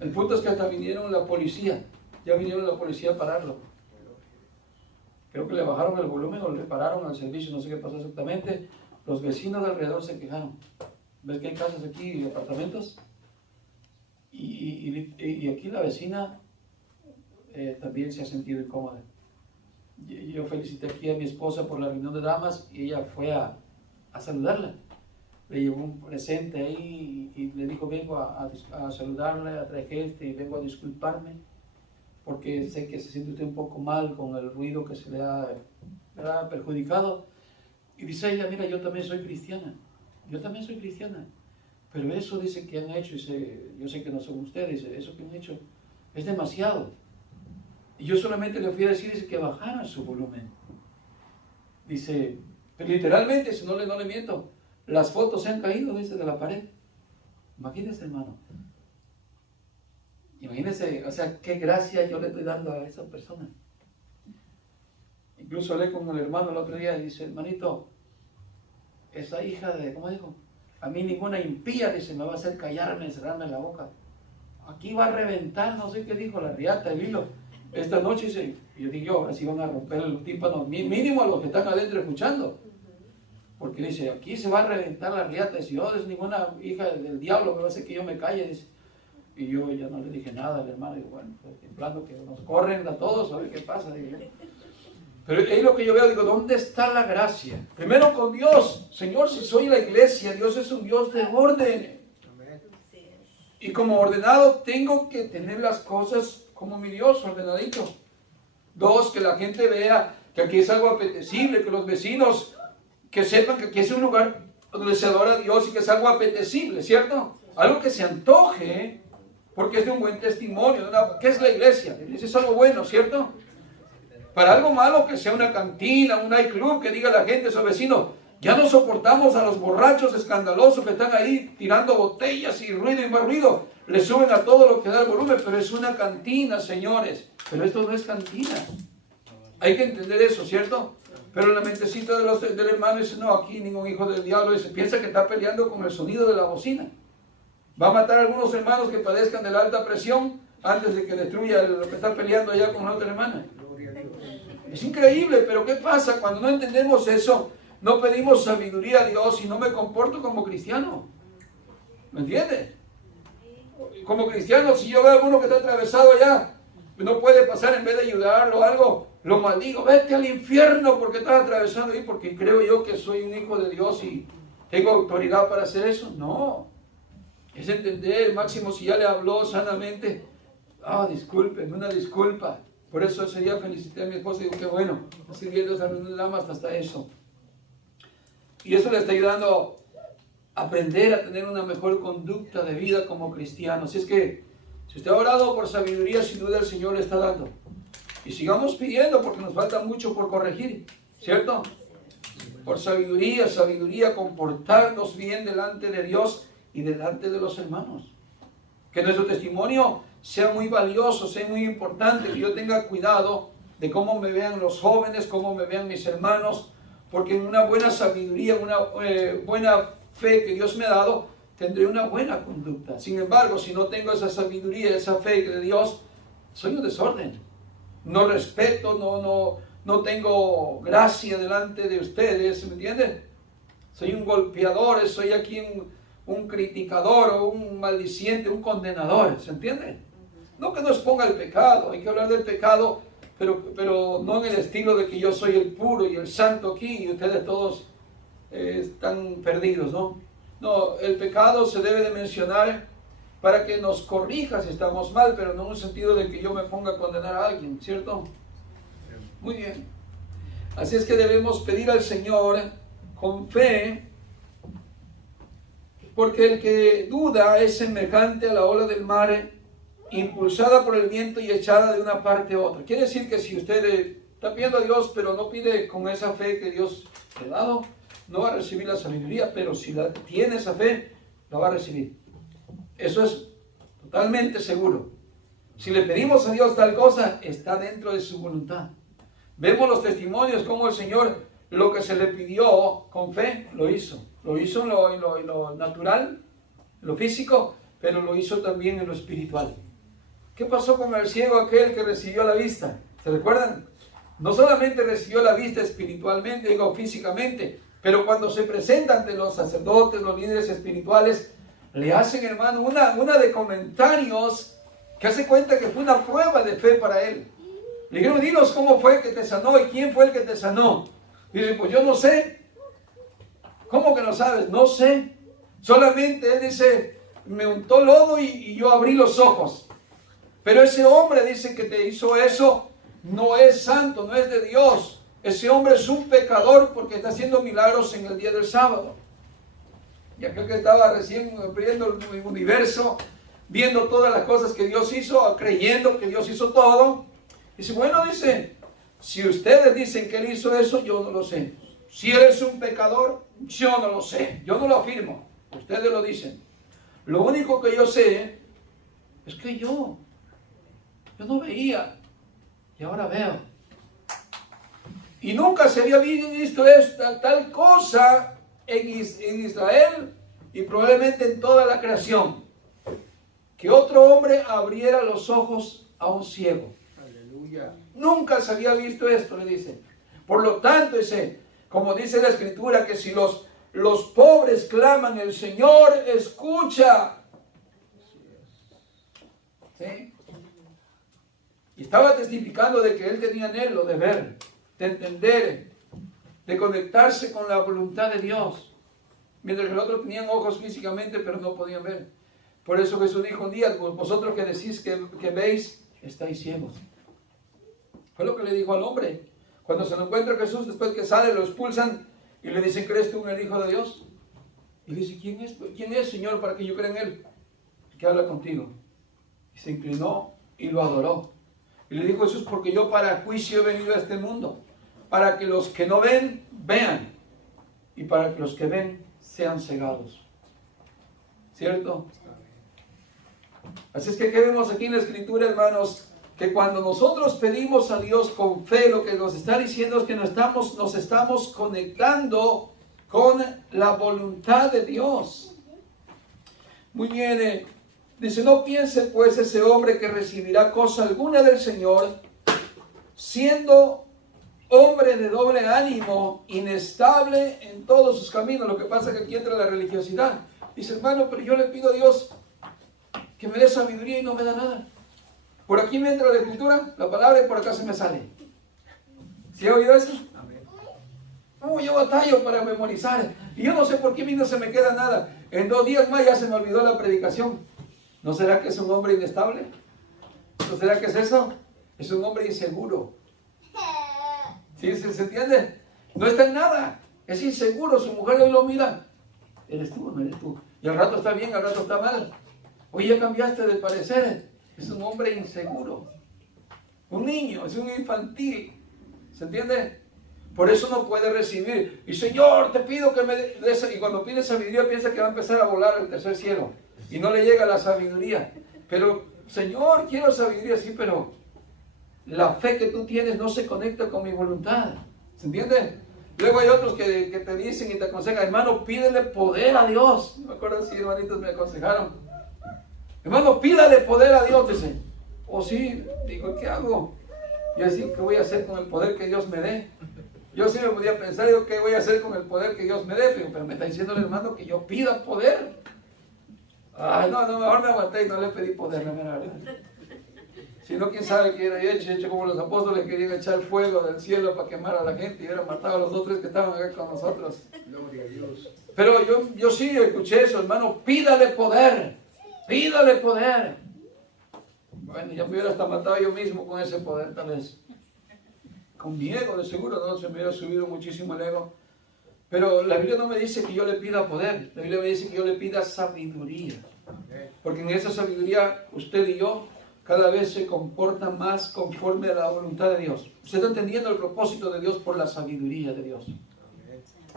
El punto es que hasta vinieron la policía. Ya vinieron la policía a pararlo. Creo que le bajaron el volumen o le pararon al servicio, no sé qué pasó exactamente. Los vecinos de alrededor se quejaron. ¿Ves que hay casas aquí y apartamentos? Y aquí la vecina también se ha sentido incómoda. Yo felicité aquí a mi esposa por la reunión de damas y ella fue a saludarla. Le llevó un presente ahí y le dijo, vengo a saludarla, a traer y vengo a disculparme porque sé que se siente usted un poco mal con el ruido que se le ha perjudicado. Y dice ella, mira, yo también soy cristiana. Yo también soy cristiana. Pero eso dice que han hecho, yo sé que no son ustedes, eso que han hecho es demasiado. Y yo solamente le fui a decir dice, que bajara su volumen. Dice, pero literalmente, si no le miento, las fotos se han caído, dice, de la pared. Imagínense, hermano. Imagínense, o sea, qué gracia yo le estoy dando a esa persona. Incluso hablé con el hermano el otro día y dice, hermanito, esa hija de, ¿cómo dijo? A mí ninguna impía, dice, me va a hacer callarme, cerrarme la boca. Aquí va a reventar, no sé qué dijo, la riata, el hilo. Esta noche, dice, yo digo, ahora sí van a romper el tímpano, mínimo a los que están adentro escuchando. Porque dice, aquí se va a reventar la riata. Dice, no es ninguna hija del diablo, me va a hacer que yo me calle. Dice, Y yo ya no le dije nada al hermano. Digo, bueno, pues, temblando que nos corren a todos, a ver qué pasa. Digo. Pero ahí lo que yo veo, digo, ¿dónde está la gracia? Primero con Dios. Señor, si soy la iglesia, Dios es un Dios de orden. Y como ordenado, tengo que tener las cosas como mi Dios, ordenadito. 2, que la gente vea que aquí es algo apetecible, que los vecinos que sepan que aquí es un lugar donde se adora a Dios y que es algo apetecible, ¿cierto? Algo que se antoje, porque es de un buen testimonio. ¿Qué es la iglesia? La iglesia es algo bueno, ¿cierto? Para algo malo, que sea una cantina, un nightclub, que diga la gente, esos vecinos, ya no soportamos a los borrachos escandalosos que están ahí tirando botellas y ruido y más ruido. Le suben a todo lo que da el volumen, pero es una cantina, señores. Pero esto no es cantina. Hay que entender eso, ¿cierto? Pero en la mentecita del hermano dice, no, aquí ningún hijo del diablo. Dice, piensa que está peleando con el sonido de la bocina. Va a matar a algunos hermanos que padezcan de la alta presión antes de que destruya lo que está peleando allá con la otra hermana. Es increíble, pero ¿qué pasa? Cuando no entendemos eso, no pedimos sabiduría a Dios y no me comporto como cristiano. ¿Me entiendes? Como cristiano, si yo veo a alguno que está atravesado allá, no puede pasar, en vez de ayudarlo o algo, lo maldigo, vete al infierno porque estás atravesando ahí, porque creo yo que soy un hijo de Dios y tengo autoridad para hacer eso. No, es entender, máximo, si ya le habló sanamente, disculpen, una disculpa. Por eso ese día felicité a mi esposa y digo, qué bueno, sirviendo a las damas hasta eso. Y eso le está ayudando a aprender a tener una mejor conducta de vida como cristiano. Así es que, si usted ha orado por sabiduría, sin duda el Señor le está dando. Y sigamos pidiendo porque nos falta mucho por corregir, ¿cierto? Por sabiduría, comportarnos bien delante de Dios y delante de los hermanos. Que nuestro testimonio sea muy valioso, sea muy importante, que yo tenga cuidado de cómo me vean los jóvenes, cómo me vean mis hermanos, porque en una buena sabiduría, una buena fe que Dios me ha dado, tendré una buena conducta. Sin embargo, si no tengo esa sabiduría, esa fe de Dios, soy un desorden. No respeto, no tengo gracia delante de ustedes, ¿me entienden? Soy un golpeador, soy aquí un criticador o un maldiciente, un condenador, ¿se entiende? No que nos ponga el pecado, hay que hablar del pecado, pero no en el estilo de que yo soy el puro y el santo aquí y ustedes todos están perdidos, ¿no? No, el pecado se debe de mencionar para que nos corrija si estamos mal, pero no en un sentido de que yo me ponga a condenar a alguien, ¿cierto? Muy bien. Así es que debemos pedir al Señor con fe, porque el que duda es semejante a la ola del mar, impulsada por el viento y echada de una parte a otra. Quiere decir que si usted está pidiendo a Dios, pero no pide con esa fe que Dios le ha dado, no va a recibir la sabiduría, pero si tiene esa fe, la va a recibir. Eso es totalmente seguro. Si le pedimos a Dios tal cosa, está dentro de su voluntad. Vemos los testimonios como el Señor, lo que se le pidió con fe, lo hizo. Lo hizo en lo natural, en lo físico, pero lo hizo también en lo espiritual. ¿Qué pasó con el ciego aquel que recibió la vista? ¿Se recuerdan? No solamente recibió la vista espiritualmente, digo físicamente, pero cuando se presenta ante los sacerdotes, los líderes espirituales, le hacen, hermano, una de comentarios que hace cuenta que fue una prueba de fe para él. Le dijeron, dinos cómo fue que te sanó y quién fue el que te sanó. Dice, pues yo no sé. ¿Cómo que no sabes? No sé. Solamente él dice, me untó lodo y yo abrí los ojos. Pero ese hombre dice que te hizo eso, no es santo, no es de Dios. Ese hombre es un pecador porque está haciendo milagros en el día del sábado. Y aquel que estaba recién abriendo el universo, viendo todas las cosas que Dios hizo, creyendo que Dios hizo todo, dice, bueno, dice, si ustedes dicen que él hizo eso, yo no lo sé. Si él es un pecador, yo no lo sé, yo no lo afirmo, ustedes lo dicen. Lo único que yo sé es que yo no veía y ahora veo. Y nunca se había visto esta tal cosa en Israel y probablemente en toda la creación, que otro hombre abriera los ojos a un ciego. Aleluya. Nunca se había visto esto, le dice. Por lo tanto, dice, como dice la Escritura, que si los pobres claman, el Señor escucha. ¿sí? Y estaba testificando de que él tenía anhelo de ver, de entender, de conectarse con la voluntad de Dios. Mientras que el otro tenían ojos físicamente, pero no podían ver. Por eso Jesús dijo un día, vosotros que decís que veis, estáis ciegos. Fue lo que le dijo al hombre. Cuando se lo encuentra Jesús, después que sale, lo expulsan y le dicen, ¿crees tú en el Hijo de Dios? Y dice, ¿quién es, Señor, para que yo crea en Él? Que habla contigo. Y se inclinó y lo adoró. Y le dijo Jesús, porque yo para juicio he venido a este mundo, para que los que no ven, vean, y para que los que ven, sean cegados. ¿Cierto? Así es que, ¿qué vemos aquí en la Escritura, hermanos? Que cuando nosotros pedimos a Dios con fe, lo que nos está diciendo es que nos estamos conectando con la voluntad de Dios. Muy bien, dice, no piense pues ese hombre que recibirá cosa alguna del Señor, siendo hombre de doble ánimo, inestable en todos sus caminos. Lo que pasa es que aquí entra la religiosidad. Dice, hermano, pero yo le pido a Dios que me dé sabiduría y no me da nada. Por aquí me entra la Escritura, la palabra, y por acá se me sale. ¿Sí ha oído eso? No, yo batallo para memorizar. Y yo no sé por qué a mí no se me queda nada. En 2 días más ya se me olvidó la predicación. ¿No será que es un hombre inestable? ¿No será que es eso? Es un hombre inseguro. ¿Sí se entiende? No está en nada. Es inseguro. Su mujer hoy lo mira. ¿Eres tú o no eres tú? Y al rato está bien, al rato está mal. Hoy ya cambiaste de parecer. Es un hombre inseguro. Un niño, es un infantil. ¿Se entiende? Por eso no puede recibir. Y Señor, te pido que me des. Y cuando pide sabiduría piensa que va a empezar a volar al tercer cielo. Y no le llega la sabiduría. Pero, Señor, quiero sabiduría, sí, pero la fe que tú tienes no se conecta con mi voluntad. ¿Se entiende? Luego hay otros que te dicen y te aconsejan, hermano, pídele poder a Dios. No me acuerdo si hermanitos me aconsejaron. Hermano, pídale poder a Dios, dice. O sí, digo, ¿qué hago? Yo decía, ¿qué voy a hacer con el poder que Dios me dé? Yo sí me podía pensar, digo, ¿qué voy a hacer con el poder que Dios me dé? Pero me está diciendo el hermano que yo pida poder. Ay, no, mejor me aguanté y no le pedí poder, la verdad. Si no, quién sabe qué era hecho como los apóstoles querían echar fuego del cielo para quemar a la gente y hubieran matado a los 2 o 3 que estaban acá con nosotros. Gloria a Dios. Pero yo sí escuché eso, hermano, pídale poder. Pídale poder. Bueno, ya me hubiera hasta matado yo mismo con ese poder, tal vez. Con mi ego, de seguro, no, se me hubiera subido muchísimo el ego. Pero la Biblia no me dice que yo le pida poder. La Biblia me dice que yo le pida sabiduría. Porque en esa sabiduría, usted y yo, cada vez se comportan más conforme a la voluntad de Dios. Usted está entendiendo el propósito de Dios por la sabiduría de Dios.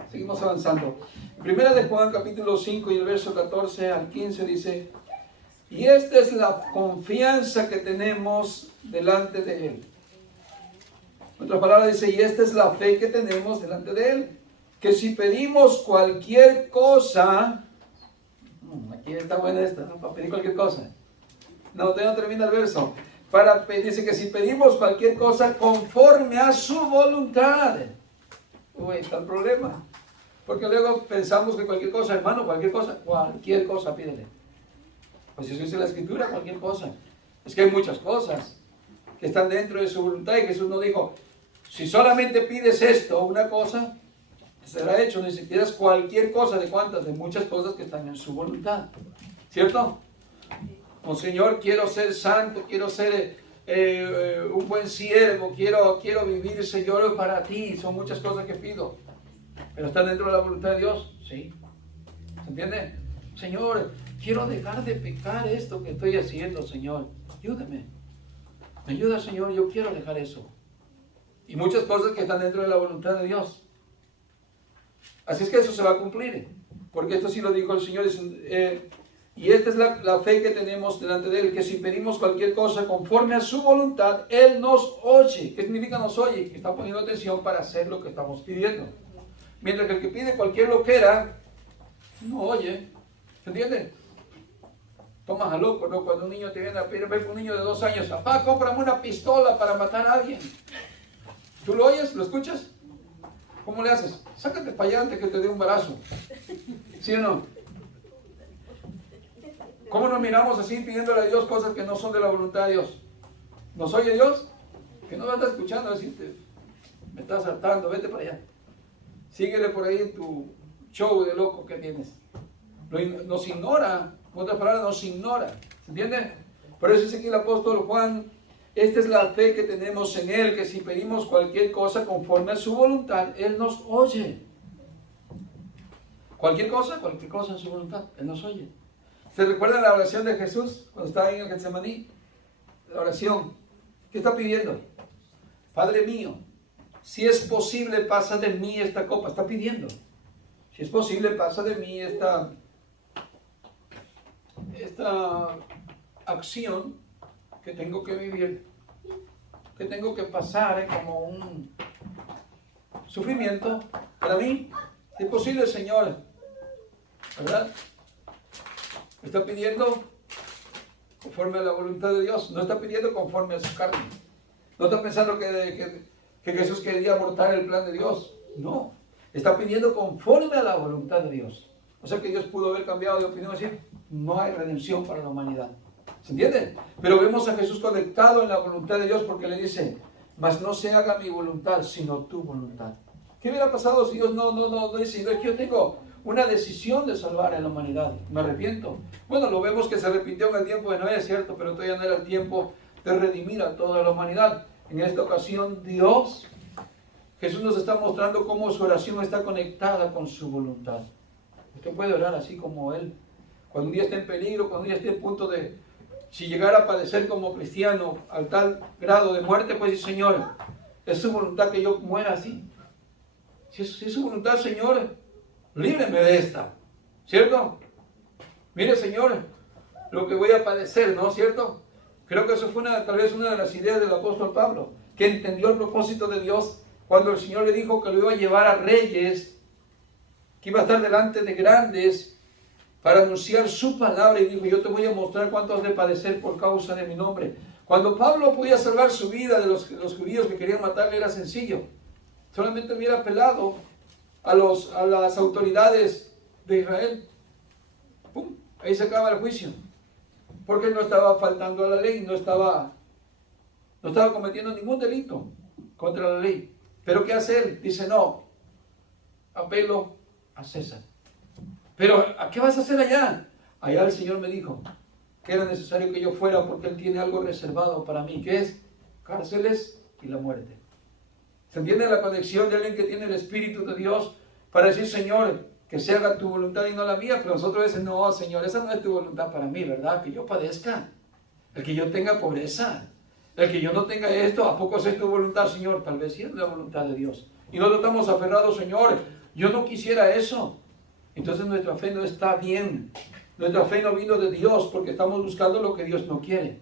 Seguimos avanzando. Primera de Juan, capítulo 5 y el verso 14 al 15 dice... Y esta es la confianza que tenemos delante de Él. Otra palabra dice, y esta es la fe que tenemos delante de Él. Que si pedimos cualquier cosa, aquí está buena esta, ¿no? Para pedir cualquier cosa. No, todavía no termina el verso. Dice que si pedimos cualquier cosa conforme a su voluntad. Uy, está el problema. Porque luego pensamos que cualquier cosa, hermano, cualquier cosa pídele. Pues eso dice la Escritura, cualquier cosa. Es que hay muchas cosas que están dentro de su voluntad y Jesús no dijo, si solamente pides esto, una cosa, será hecho. Ni siquiera es cualquier cosa, ¿de cuántas? De muchas cosas que están en su voluntad. ¿Cierto? Oh Señor, quiero ser santo, quiero ser un buen siervo, quiero vivir, Señor, para ti. Son muchas cosas que pido. ¿Pero están dentro de la voluntad de Dios? Sí. ¿Se entiende? Señor, quiero dejar de pecar esto que estoy haciendo, Señor. Ayúdame. Me ayuda, Señor, yo quiero dejar eso. Y muchas cosas que están dentro de la voluntad de Dios. Así es que eso se va a cumplir. Porque esto sí lo dijo el Señor. Y esta es la fe que tenemos delante de Él. Que si pedimos cualquier cosa conforme a su voluntad, Él nos oye. ¿Qué significa nos oye? Que está poniendo atención para hacer lo que estamos pidiendo. Mientras que el que pide cualquier loquera, no oye. ¿Se entiende? Tomas a loco, ¿no? Cuando un niño te viene a pedir, un niño de 2 años, papá, cómprame una pistola para matar a alguien. ¿Tú lo oyes? ¿Lo escuchas? ¿Cómo le haces? Sácate para allá antes que te dé un balazo. ¿Sí o no? ¿Cómo nos miramos así pidiéndole a Dios cosas que no son de la voluntad de Dios? ¿Nos oye Dios? Que no me está escuchando, decirte, me estás hartando, vete para allá. Síguele por ahí tu show de loco que tienes. Nos ignora, en otras palabras, nos ignora. ¿Se entiende? Por eso dice aquí el apóstol Juan, esta es la fe que tenemos en Él, que si pedimos cualquier cosa conforme a su voluntad, Él nos oye. Cualquier cosa en su voluntad, Él nos oye. ¿Se recuerdan la oración de Jesús cuando estaba en el Getsemaní? La oración. ¿Qué está pidiendo? Padre mío, si es posible, pasa de mí esta copa. Está pidiendo. Si es posible, pasa de mí esta acción que tengo que vivir, que tengo que pasar como un sufrimiento para mí. Si es posible, Señor, ¿verdad? Está pidiendo conforme a la voluntad de Dios, no está pidiendo conforme a su carne. No está pensando que Jesús quería abortar el plan de Dios. No, está pidiendo conforme a la voluntad de Dios. O sea que Dios pudo haber cambiado de opinión y decir, no hay redención para la humanidad. ¿Se entiende? Pero vemos a Jesús conectado en la voluntad de Dios porque le dice, mas no se haga mi voluntad, sino tu voluntad. ¿Qué hubiera pasado si Dios no dice, no, es que yo tengo una decisión de salvar a la humanidad, me arrepiento? Bueno, lo vemos que se arrepintió en el tiempo de Noé, es cierto, pero todavía no era el tiempo de redimir a toda la humanidad. En esta ocasión, Jesús nos está mostrando cómo su oración está conectada con su voluntad. Usted puede orar así como Él. Cuando un día esté en peligro, cuando un día esté en punto de, si llegara a padecer como cristiano al tal grado de muerte, pues sí, Señor, es su voluntad que yo muera así. Si es su voluntad, Señor, líbreme de esta, ¿cierto? Mire, Señor, lo que voy a padecer, ¿no? ¿Cierto? Creo que eso fue tal vez una de las ideas del apóstol Pablo, que entendió el propósito de Dios cuando el Señor le dijo que lo iba a llevar a reyes, que iba a estar delante de grandes para anunciar su palabra, y dijo, yo te voy a mostrar cuánto has de padecer por causa de mi nombre. Cuando Pablo podía salvar su vida de los judíos que querían matarle, era sencillo. Solamente hubiera apelado a las autoridades de Israel. ¡Pum! Ahí se acaba el juicio. Porque no estaba faltando a la ley, no estaba cometiendo ningún delito contra la ley. Pero ¿qué hace él? Dice, no, apelo a César. Pero ¿a qué vas a hacer allá? Allá el Señor me dijo que era necesario que yo fuera porque Él tiene algo reservado para mí, que es cárceles y la muerte. ¿Se entiende la conexión de alguien que tiene el Espíritu de Dios para decir, Señor, que se haga tu voluntad y no la mía? Pero nosotros decimos, no, Señor, esa no es tu voluntad para mí, ¿verdad? Que yo padezca, el que yo tenga pobreza, el que yo no tenga esto, ¿a poco es tu voluntad, Señor? Tal vez sí es la voluntad de Dios. Y nosotros estamos aferrados, Señor, yo no quisiera eso. Entonces nuestra fe no está bien. Nuestra fe no vino de Dios porque estamos buscando lo que Dios no quiere.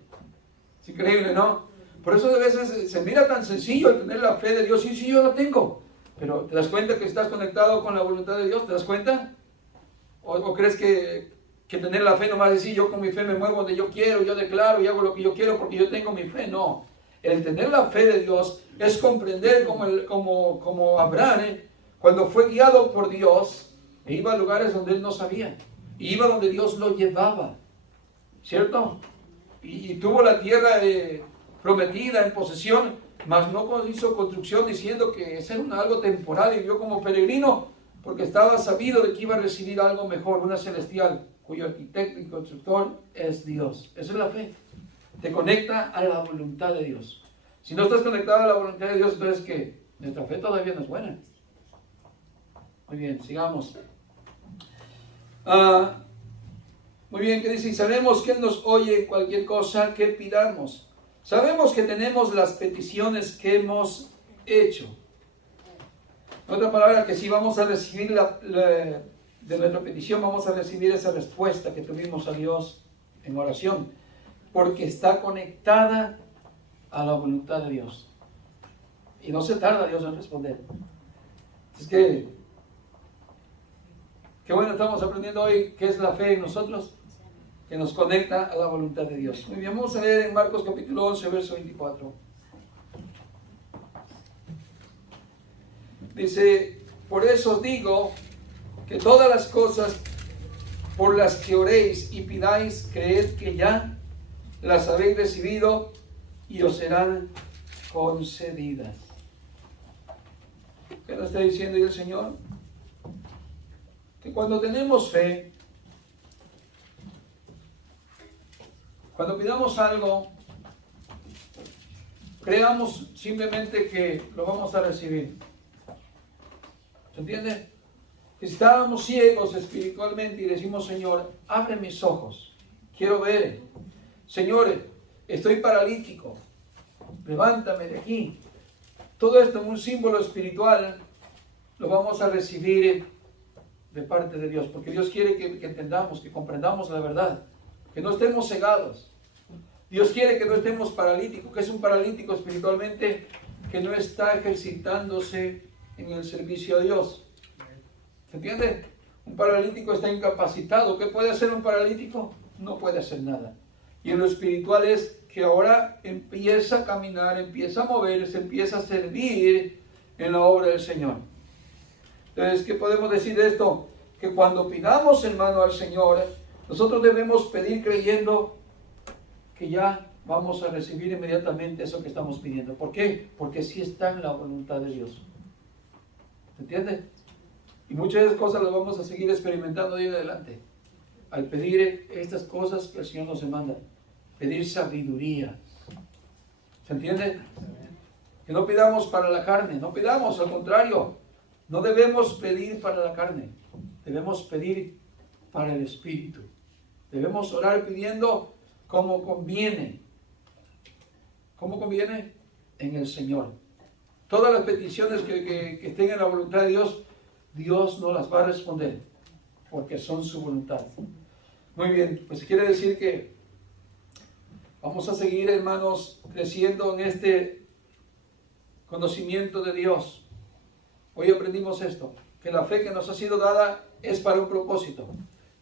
Es increíble, ¿no? Por eso a veces se mira tan sencillo el tener la fe de Dios. Sí, yo la tengo. Pero ¿te das cuenta que estás conectado con la voluntad de Dios? ¿Te das cuenta? ¿O crees que tener la fe nomás es decir, yo con mi fe me muevo donde yo quiero, yo declaro y hago lo que yo quiero porque yo tengo mi fe? No. El tener la fe de Dios es comprender como Abraham, cuando fue guiado por Dios, e iba a lugares donde él no sabía. Y iba donde Dios lo llevaba. ¿Cierto? Y tuvo la tierra prometida en posesión, mas no hizo construcción diciendo que ese era algo temporal y vivió como peregrino porque estaba sabido de que iba a recibir algo mejor, una celestial, cuyo arquitecto y constructor es Dios. Esa es la fe. Te conecta a la voluntad de Dios. Si no estás conectado a la voluntad de Dios, entonces que nuestra fe todavía no es buena. Muy bien, sigamos. Muy bien, ¿qué dice? Y sabemos que Él nos oye en cualquier cosa que pidamos. Sabemos que tenemos las peticiones que hemos hecho. En otra palabra, que si vamos a recibir de nuestra petición, vamos a recibir esa respuesta que tuvimos a Dios en oración, porque está conectada a la voluntad de Dios. Y no se tarda Dios en responder. Es que, qué bueno, estamos aprendiendo hoy qué es la fe en nosotros, que nos conecta a la voluntad de Dios. Muy bien, vamos a leer en Marcos capítulo 11, verso 24. Dice, por eso os digo que todas las cosas por las que oréis y pidáis, creed que ya las habéis recibido y os serán concedidas. ¿Qué nos está diciendo ahí el Señor? Que cuando tenemos fe, cuando pidamos algo, creamos simplemente que lo vamos a recibir. ¿Se entiende? Si estábamos ciegos espiritualmente y decimos, Señor, abre mis ojos, quiero ver. Señor, estoy paralítico, levántame de aquí. Todo esto en un símbolo espiritual lo vamos a recibir de parte de Dios, porque Dios quiere que entendamos, que comprendamos la verdad, que no estemos cegados. Dios quiere que no estemos paralíticos. ¿Qué es un paralítico espiritualmente? Que no está ejercitándose en el servicio a Dios. ¿Se entiende? Un paralítico está incapacitado. ¿Qué puede hacer un paralítico? No puede hacer nada. Y en lo espiritual es que ahora empieza a caminar, empieza a moverse, empieza a servir en la obra del Señor. Entonces, ¿qué podemos decir de esto? Que cuando pidamos, hermano, al Señor, nosotros debemos pedir creyendo que ya vamos a recibir inmediatamente eso que estamos pidiendo. ¿Por qué? Porque sí está en la voluntad de Dios. ¿Se entiende? Y muchas de esas cosas las vamos a seguir experimentando de ahí en adelante. Al pedir estas cosas que el Señor nos demanda. Pedir sabiduría. ¿Se entiende? Que no pidamos para la carne. No pidamos, al contrario. No debemos pedir para la carne. Debemos pedir para el Espíritu. Debemos orar pidiendo como conviene. ¿Cómo conviene? En el Señor. Todas las peticiones que estén en la voluntad de Dios, Dios no las va a responder, porque son su voluntad. Muy bien, pues quiere decir que vamos a seguir, hermanos, creciendo en este conocimiento de Dios. Hoy aprendimos esto, que la fe que nos ha sido dada es para un propósito,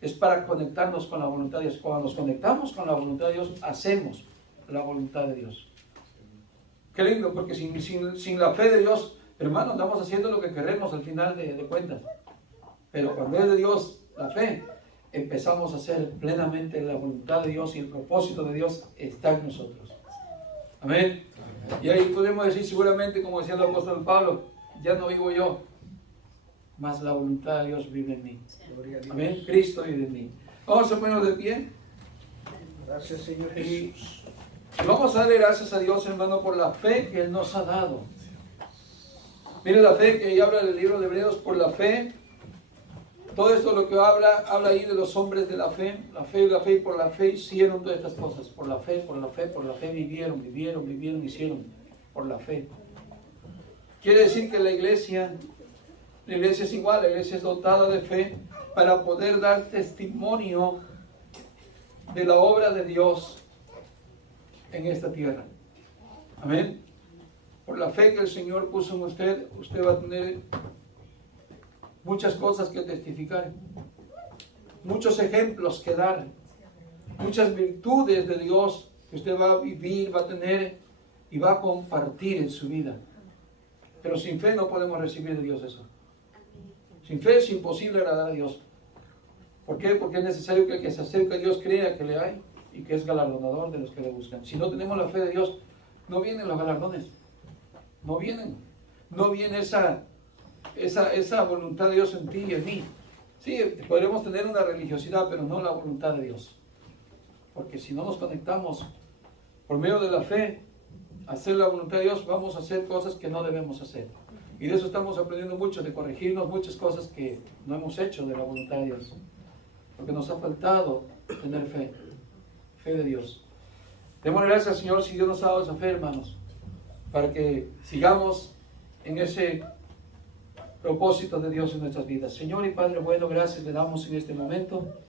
es para conectarnos con la voluntad de Dios. Cuando nos conectamos con la voluntad de Dios, hacemos la voluntad de Dios. Qué lindo, porque sin la fe de Dios, hermano, andamos haciendo lo que queremos al final de cuentas. Pero cuando es de Dios la fe, empezamos a hacer plenamente la voluntad de Dios y el propósito de Dios está en nosotros. Amén. Y ahí podemos decir seguramente, como decía el apóstol Pablo, ya no vivo yo, mas la voluntad de Dios vive en mí. Amén. Cristo vive en mí. Vamos a ponernos de pie. Gracias, Señor Jesús. Y vamos a darle gracias a Dios, hermano, por la fe que Él nos ha dado. Mire la fe que habla el libro de Hebreos, por la fe. Todo esto lo que habla ahí de los hombres de la fe, y por la fe hicieron todas estas cosas. Por la fe vivieron, hicieron, por la fe. Quiere decir que la iglesia es igual, la iglesia es dotada de fe para poder dar testimonio de la obra de Dios en esta tierra. Amén. Por la fe que el Señor puso en usted, usted va a tener muchas cosas que testificar, muchos ejemplos que dar, muchas virtudes de Dios que usted va a vivir, va a tener y va a compartir en su vida. Pero sin fe no podemos recibir de Dios eso. Sin fe es imposible agradar a Dios. ¿Por qué? Porque es necesario que el que se acerque a Dios crea que le hay y que es galardonador de los que le buscan. Si no tenemos la fe de Dios, no vienen los galardones. No vienen. No viene esa voluntad de Dios en ti y en mí. Sí, podremos tener una religiosidad, pero no la voluntad de Dios. Porque si no nos conectamos por medio de la fe, a hacer la voluntad de Dios, vamos a hacer cosas que no debemos hacer. Y de eso estamos aprendiendo mucho, de corregirnos muchas cosas que no hemos hecho de la voluntad de Dios. Porque nos ha faltado tener fe de Dios. Démosle gracias al Señor si Dios nos ha dado esa fe, hermanos, para que sigamos en ese propósito de Dios en nuestras vidas. Señor y Padre bueno, gracias le damos en este momento.